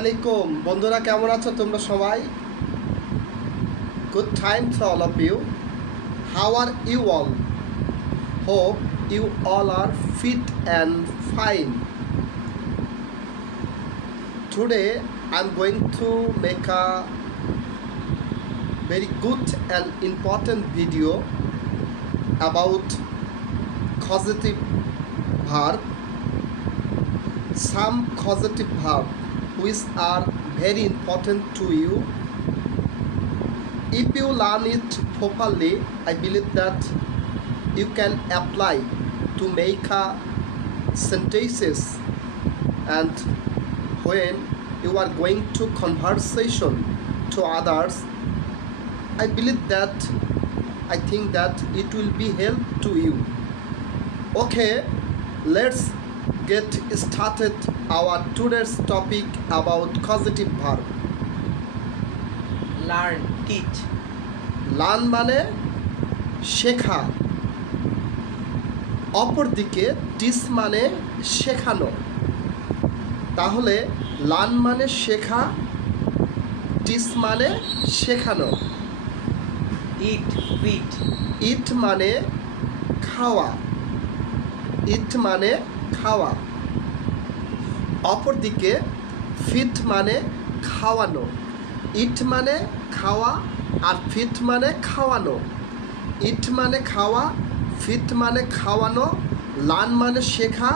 আলাইকুম বন্ধুরা, কেমন আছো তোমরা সবাই? Good time to all of you. How are you all? Hope you all are fit and fine. Today I'm going to make a very good and important video about causative verb. Some causative verb which are very important to you. If you learn it properly, I believe that you can apply to make a sentences, and when you are going to conversation to others, I think that it will be help to you. Okay, let's get started our today's topic about causative verb. Learn, teach. Learn মানে শেখা, অপরদিকে teach মানে শেখানো। তাহলে learn মানে শেখা, teach মানে শেখানো। Eat, feed. ইট মানে খাওয়া, ইট মানে খাওয়া। অপরদিকে ফিট মানে খাওয়ানো। ইট মানে খাওয়া আর ফিট মানে খাওয়ানো। ইট মানে খাওয়া, ফিট মানে খাওয়ানো, লার্ন মানে শেখা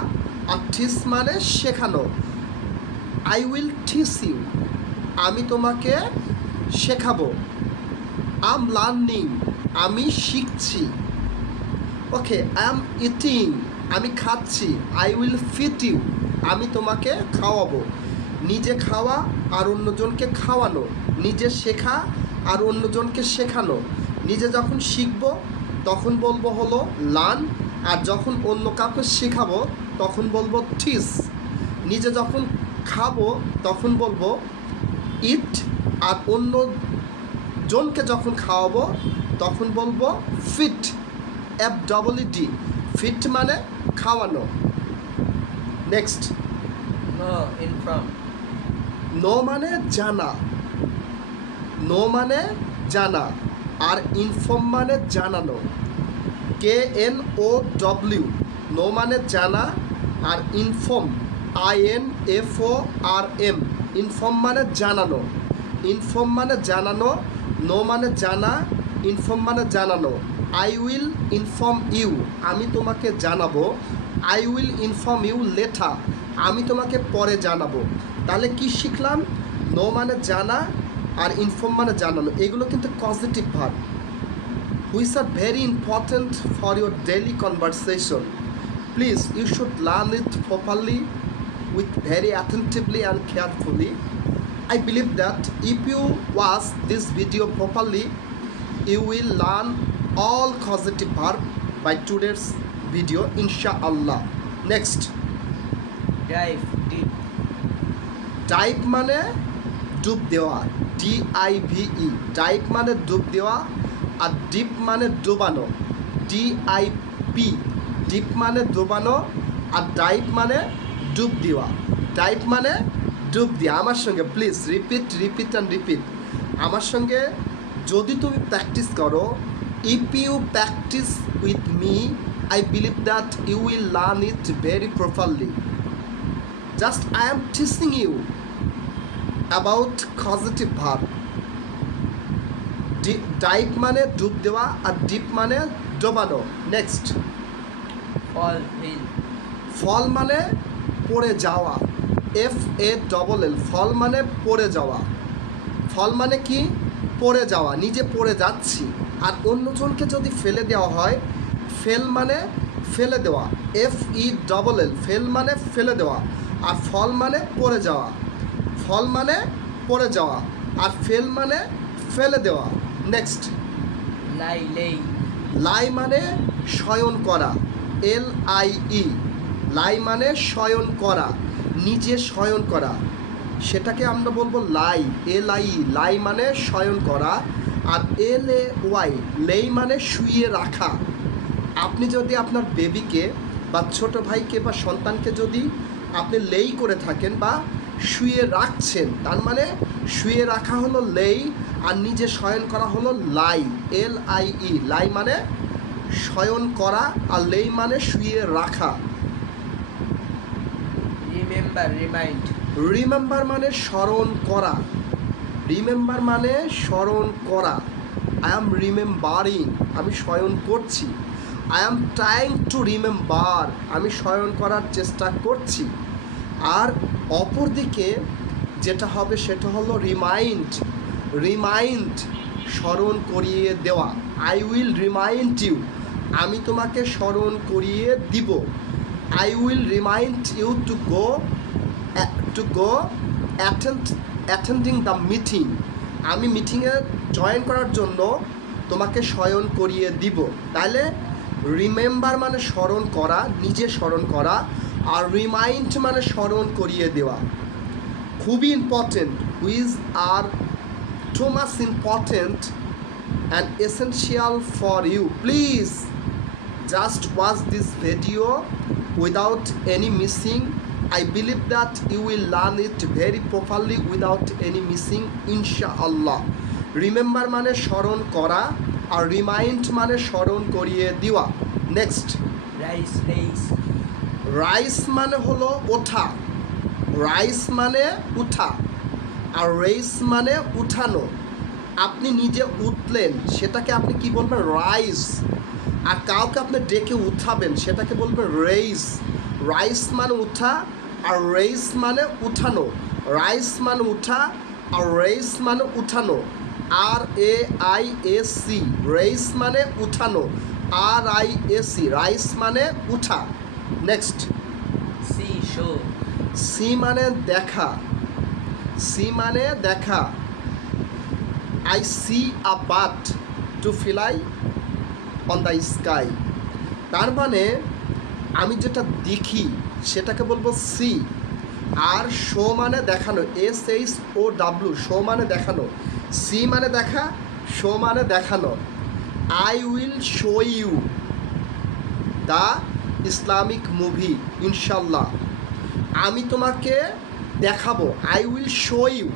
আর টিচ মানে শেখানো। আই উইল টিচ ইউ, আমি তোমাকে শেখাবো। আই এম লার্নিং, আমি শিখছি। ওকে, আই এম ইটিং, আমি খাচ্ছি। আই উইল ফিড ইউ, আমি তোমাকে খাওয়াবো। নিজে খাওয়া আর অন্যজনকে খাওয়ানো, নিজে শেখা আর অন্যজনকে শেখানো। নিজে যখন শিখবো তখন বলবো হলো লার্ন, আর যখন অন্য কাউকে শেখাবো তখন বলবো টিচ। নিজে যখন খাবো তখন বলবো ইট, আর অন্য জনকে যখন খাওয়াবো তখন বলবো ফিট, FEED। ফিট মানে খাওয়ানো। Next, No, in from. Know মানে জানা, নো মানে জানা, আর ইনফর্ম মানে জানানো। KNOW, নো মানে জানা, আর ইনফর্ম INFORM, ইনফর্ম মানে জানানো। ইনফর্ম মানে জানানো, নো মানে জানা, ইনফর্ম মানে জানানো। আই উইল ইনফর্ম ইউ, আমি তোমাকে জানাবো। I will inform you later, আমি তোমাকে পরে জানাবো। তাহলে কি শিখলাম? নো মানে জানা আর ইনফর্ম মানে জানানো। এগুলো কিন্তু positive verb which are very important for your daily conversation. Please, you should learn it properly with very attentively and carefully. I believe that if you watch this video properly, you will learn all causative verb by today's video, inshallah. Next, Dive, deep. Dive মানে ডুব দেওয়া, DIVE। Dive মানে ডুব দেওয়া, আর deep মানে ডোবানো, DIP। Deep মানে ডোবানো, আর dive মানে ডুব দেওয়া। ডাইভ মানে ডুব দেওয়া। আমার সঙ্গে প্লিজ রিপিট অ্যান্ড রিপিট। আমার সঙ্গে যদি তুমি প্র্যাকটিস করো, if you practice with me, I believe that you will learn it very properly. Just I am teaching you about causative verb. Dive মানে ডুব দেওয়া, আর ডিপ মানে ডোবানো। Next, Fall, fail. ফল মানে পড়ে যাওয়া, FALL। ফল মানে পড়ে যাওয়া। ফল মানে কি? পড়ে যাওয়া, নিজে পড়ে যাচ্ছি। আর অন্যজনকে যদি ফেলে দেওয়া হয়, ফেল মানে ফেলে দেওয়া, FELL। ফেল মানে ফেলে দেওয়া, আর ফল মানে পড়ে যাওয়া। ফল মানে পড়ে যাওয়া, আর ফেল মানে ফেলে দেওয়া। Next, Lie, lay. লাই মানে শয়ন করা, LIE। লাই মানে শয়ন করা, নিজে শয়ন করা, সেটাকে আমরা বলবো লাই, LIE। লাই মানে শয়ন করা, আর LAY, লেই মানে শুইয়ে রাখা। আপনি যদি আপনার বেবিকে বা ছোট ভাইকে বা সন্তানকে যদি আপনি লেই করে থাকেন বা শুয়ে রাখছেন, তার মানে শুয়ে রাখা হলো লেই, আর নিজে শয়ন করা হলো লাই, LIE। লাই মানে শয়ন করা, আর লেই মানে শুয়ে রাখা। remember, remind, রিমেম্বার মানে স্মরণ করা, রিমেম্বার মানে স্মরণ করা। আই অ্যাম রিমেম্বারিং, আমি শয়ন করছি। I am trying to remember, আমি শয়ন করার চেষ্টা করছি। আর অপরদিকে যেটা হবে সেটা হলো রিমাইন্ড, রিমাইন্ড স্মরণ করিয়ে দেওয়া। আই উইল রিমাইন্ড ইউ, আমি তোমাকে স্মরণ করিয়ে দিব। I will remind you to go attending the meeting, আমি মিটিংয়ে জয়েন করার জন্য তোমাকে স্মরণ করিয়ে দিব। তাহলে রিমেম্বার মানে স্মরণ করা, নিজে স্মরণ করা, আর রিমাইন্ড মানে স্মরণ করিয়ে দেওয়া। খুবই important, which are too much important and essential for you. Please just watch this video without any missing. I believe that you will learn it very properly without any missing, inshallah. Remember মানে স্মরণ করা, আর remind মানে স্মরণ করিয়ে দেওয়া। Next, rise, raise, rice মানে হলো ওঠা, রাইস মানে উঠা, আর রেইস মানে উঠানো। আপনি নিজে উঠলেন, সেটাকে আপনি কি বলবেন? রাইস। আর কাউকে আপনি ডেকে উঠাবেন, সেটাকে বলবেন রেইস। রাইস মানে উঠা, আর রেইস মানে উঠানো। রাইস মানে উঠা, আর রেইস মানে উঠানো। RAISC, রেইস মানে উঠানো। RISC, রাইস মানে উঠা। নেক্সট, see, show, সি মানে দেখা, সি মানে দেখা। I see a bird to fly on the sky, তার মানে আমি যেটা দেখি সেটাকে বলবো সি। আর শো মানে দেখানো, SHOW, শো মানে দেখানো। সি মানে দেখা, শো মানে দেখানো। I will show you the Islamic movie, ইনশাল্লাহ, আমি তোমাকে দেখাবো। I will show you,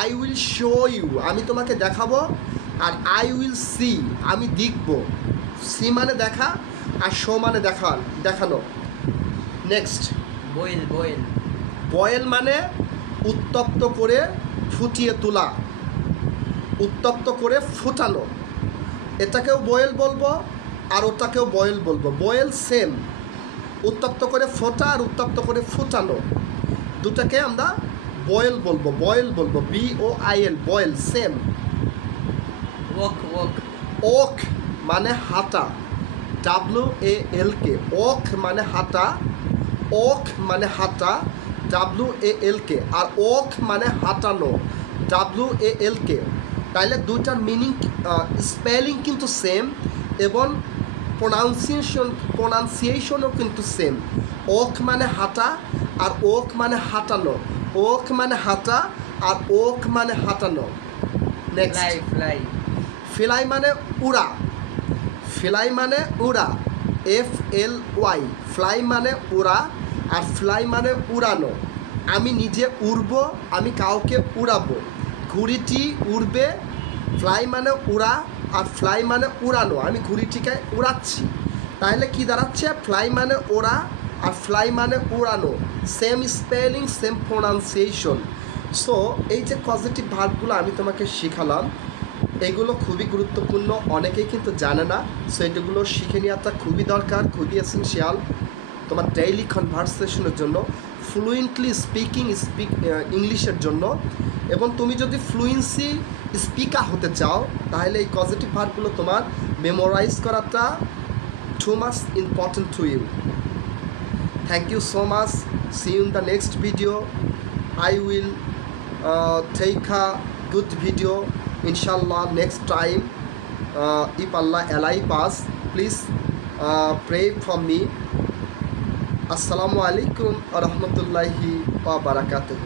I will show you, আমি তোমাকে দেখাবো। আর আই উইল সি, আমি দেখব। সি মানে দেখা, আর শো মানে দেখানো। নেক্সট, boil, boil, বয়েল মানে উত্তপ্ত করে ফুটিয়ে তোলা, উত্তপ্ত করে ফুটানো। এটাকেও বয়েল বলবো, আর ওটাকেও বয়েল বলবো। বয়েল সেম, উত্তপ্ত করে ফোটা আর উত্তপ্ত করে ফুটানো, দুটাকে আমরা বয়েল বলবো, বয়েল বলবো, BOIL, boil same. walk, walk, walk মানে হাঁটা, WALK, ওক মানে হাঁটা, ওক মানে হাঁটা, WALK, আর ওক মানে হাঁটানো, WALK। তাইলে দুইটার মিনিং, স্পেলিং কিন্তু সেম, এবং প্রোনাউন্সিয়েশনও কিন্তু সেম। ওক মানে হাঁটা, আর ওক মানে হাঁটানো। ওক মানে হাঁটা, আর ওক মানে হাঁটানো। নেক্সট, fly, fly, ফ্লাই মানে উড়া, ফ্লাই মানে উড়া, FLY, ফ্লাই মানে উড়া, আর ফ্লাই মানে উড়ানো। আমি নিজে উড়বো, আমি কাউকে উড়াবো। ঘুড়িটি উড়বে, ফ্লাই মানে উড়া, আর ফ্লাই মানে উড়ানো, আমি ঘুড়িটিকে উড়াচ্ছি। তাহলে কি দাঁড়াচ্ছে? ফ্লাই মানে ওড়া, আর ফ্লাই মানে উড়ানো, same spelling, same pronunciation. So এই যে পজিটিভ ভার্বগুলো আমি তোমাকে শেখালাম, এগুলো খুবই গুরুত্বপূর্ণ, অনেকেই কিন্তু জানে না। সো এগুলো শিখে নেওয়াটা খুবই দরকার, খুবই এসেনশিয়াল তোমার ডেইলি কনভারসেশনের জন্য, ফ্লুয়েন্টলি ইংলিশের জন্য। এবং তুমি যদি ফ্লুয়েন্সি স্পিকার হতে চাও, তাহলে এই পজিটিভ ভার্বগুলো তোমার মেমোরাইজ করাটা too much important to you. Thank you so much, see you in the next video. I will take a good video, inshallah, next time. If Allah alive us, please pray for me. Assalamu alaikum wa rahmatullahi wa barakatuh.